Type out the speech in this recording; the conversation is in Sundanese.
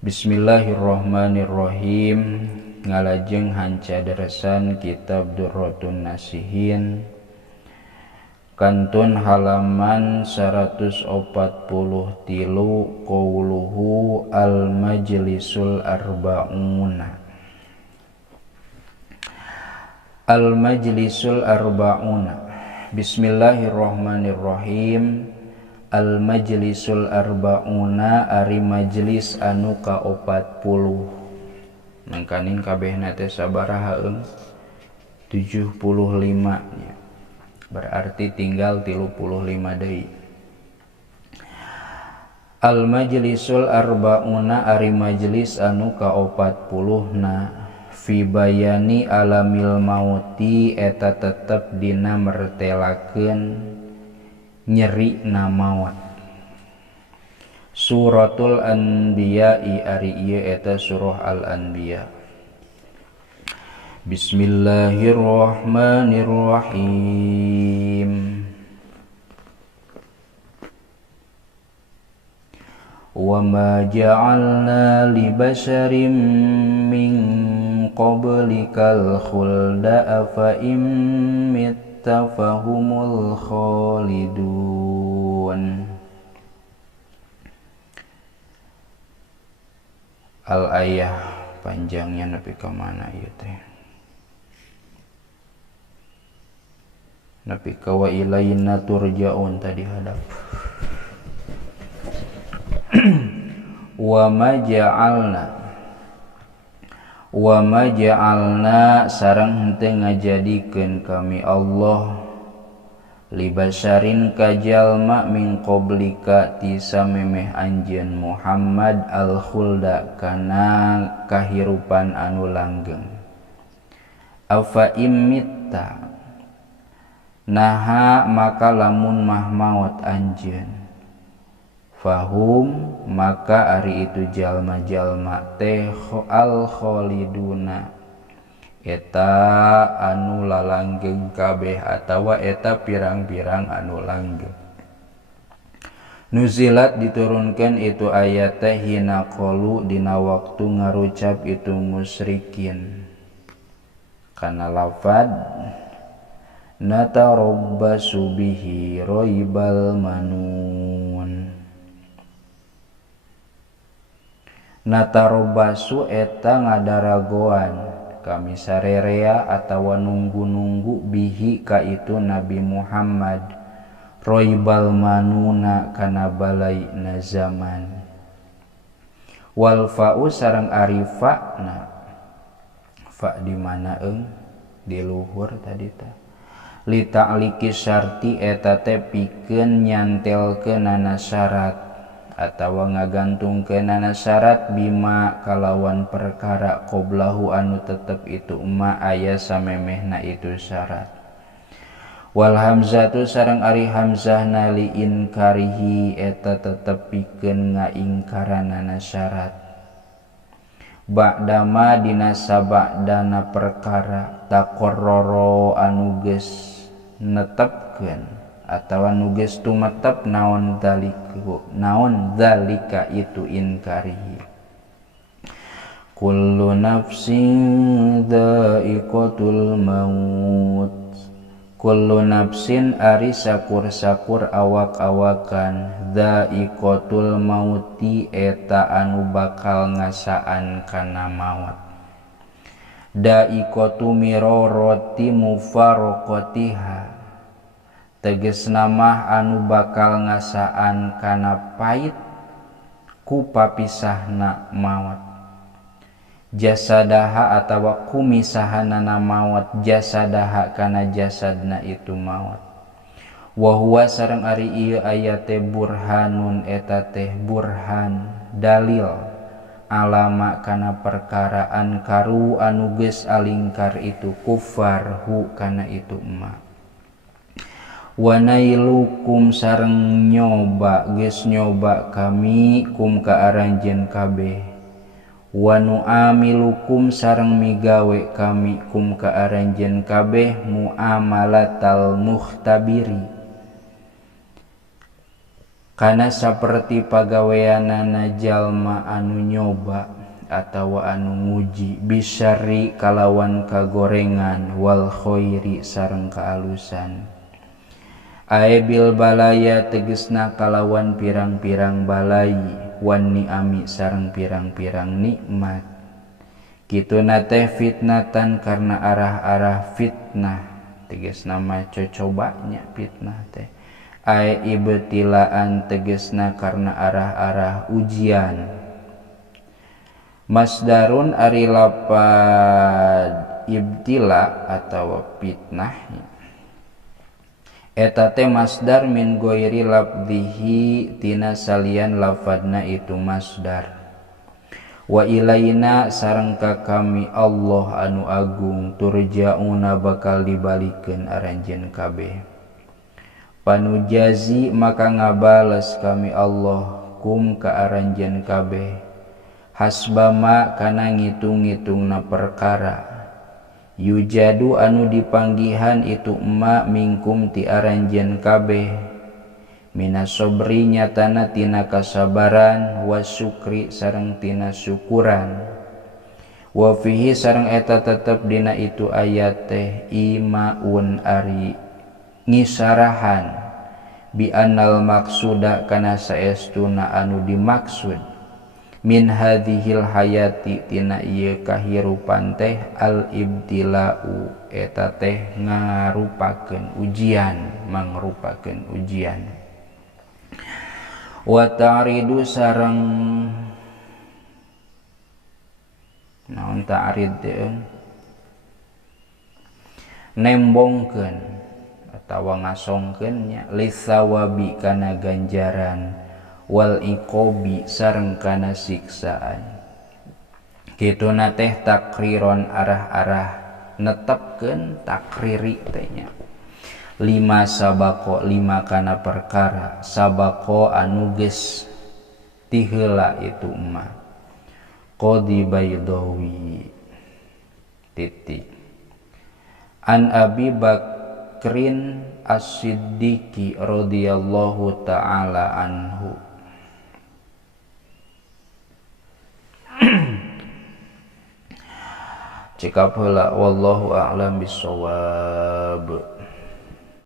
Bismillahirrahmanirrahim. Ngalajeng hanca derasan kitab Durratun Nasihin kantun halaman 143 qauluhu al-majlisul arba'una. Al-majlisul arba'una. Bismillahirrahmanirrahim. Al-majlisul arba'una ari majlis anu ka-40. Mangkanin kabehna teh sabaraha eung? 75 nya. Berarti tinggal 35 deui. Al-majlisul arba'una ari majlis anu ka-40 na fi bayani alamil mauti eta tetep dina mertelakeun nyeri na maut. Suratul Anbiya'i ari ieu eta surah Al-Anbiya. Bismillahirrahmanirrahim. Wa ma ja'alna li basharin min qablikal khulda afa imitta fahumul khalidun. Al-ayah panjangnya nepi ka mana ieu teh? Nepi ka wa ilaina turja'un tadi hadap. Wa ma ja'alna sareng henteu ngajadikeun kami Allah libasyarin ka jalma min qablika ti samemeh anjeun Muhammad al-khulda kana kahirupan anu langgeng. Afa imitta naha maka lamun mah maot anjeun, fahum maka ari itu jalma-jalma teh al-khaliduna eta anu lalanggeng kabeh atawa eta pirang-pirang anu langgeng. Nuzilat diturunkan itu ayat teh hina qalu dina waktu ngarucap itu musyrikin kana lafad natarabbasu bihi raibal manun. Natarabbasu eta ngadaragoan kami sarerea atawa nunggu-nunggu bihi ka itu Nabi Muhammad roibal manuna kana balai na zaman. Wal fa'u sareng arifa na fa di mana eung di luhur tadi teh li ta'liqi syarti eta teh pikeun nyantelkeunana syarat atawa ngagantungkeunana syarat bima kalawan perkara qoblahu anu tetep itu ma aya samemehna itu syarat. Wal hamzatu sareng ari hamzahna li inkarihi eta tetep pikeun ngaingkaranana syarat. Ba'dama dina saba'dana perkara taqarrara anu geus netepkeun atawa nu geus tumetep naon dzalika itu inkarihi. Kullu nafsin dha'iqatul maut. Kullu nafsin ari sakur-sakur awak-awakan dha'iqatul mauti eta anu bakal ngasaan kana maut. Dha'iqatu mirarati mufaraqatiha tegesna mah anu bakal ngasaan kana pait ku papisahna maut. Jasadaha atawa kumisahanana maut jasadaha kana jasadna itu maut. Wa huwa sareng ari ieu aya teh burhanun eta teh burhan dalil alama kana perkaraan karu anu geus alingkar itu kufar hu kana itu emak. Wa nailukum sareng nyoba geus nyoba kami kum ka aranjeun kabeh. Wa nu'amilukum sareng migawe kami kum ka aranjeun kabeh muamalatal mukhtabiri kana saperti pagaweanana jalma anu nyoba atawa anu nguji bisyari kalawan kagorengan wal khairi sareng kaalusan ae bil balaya tegesna kalawan pirang-pirang balai wan ni'ami sareng pirang-pirang nikmat kituna teh fitnatan karena arah-arah fitnah tegesna mah cocobanya fitnah teh ai ibtilaan tegesna karena arah-arah ujian masdarun ari lapad ibtila atawa fitnah eta teh masdar min ghairi lafdhihi tina salian lafadna itu masdar wa ilaina sareng ka kami Allah anu agung turja'una bakal dibalikeun aranjeun kabeh panujazi maka ngabales kami Allah kum ka aranjeun kabeh hasbama kana ngitung-ngitungna perkara yujadu anu dipanggihan itu emak mingkum ti aranjeun kabeh minas sobri nyatana tina kasabaran wasukri sareng tina syukuran wa fihi sareng eta tetep dina itu ayat teh imaun ari ngisarahan bi annal maksuda kana saestuna anu dimaksud min hadhil hayati tina ieu kahirupan teh al ibtilau eta teh ngarupakeun ujian mangrupakeun ujian wa ta'ridu sareng naon ta'rid teh nembongkeun atawa ngasongkeun nya lisawabi kana ganjaran wal iqobi sareng kana siksaan kituna teh takriron arah-arah netepkeun takriri teh nya lima sabako lima kana perkara sabako anu geus ti heula itu emak qadi baydawi titik an Abi Bakrin As-Siddiqi radhiyallahu ta'ala anhu cekap heula wallahu a'lam bissawab.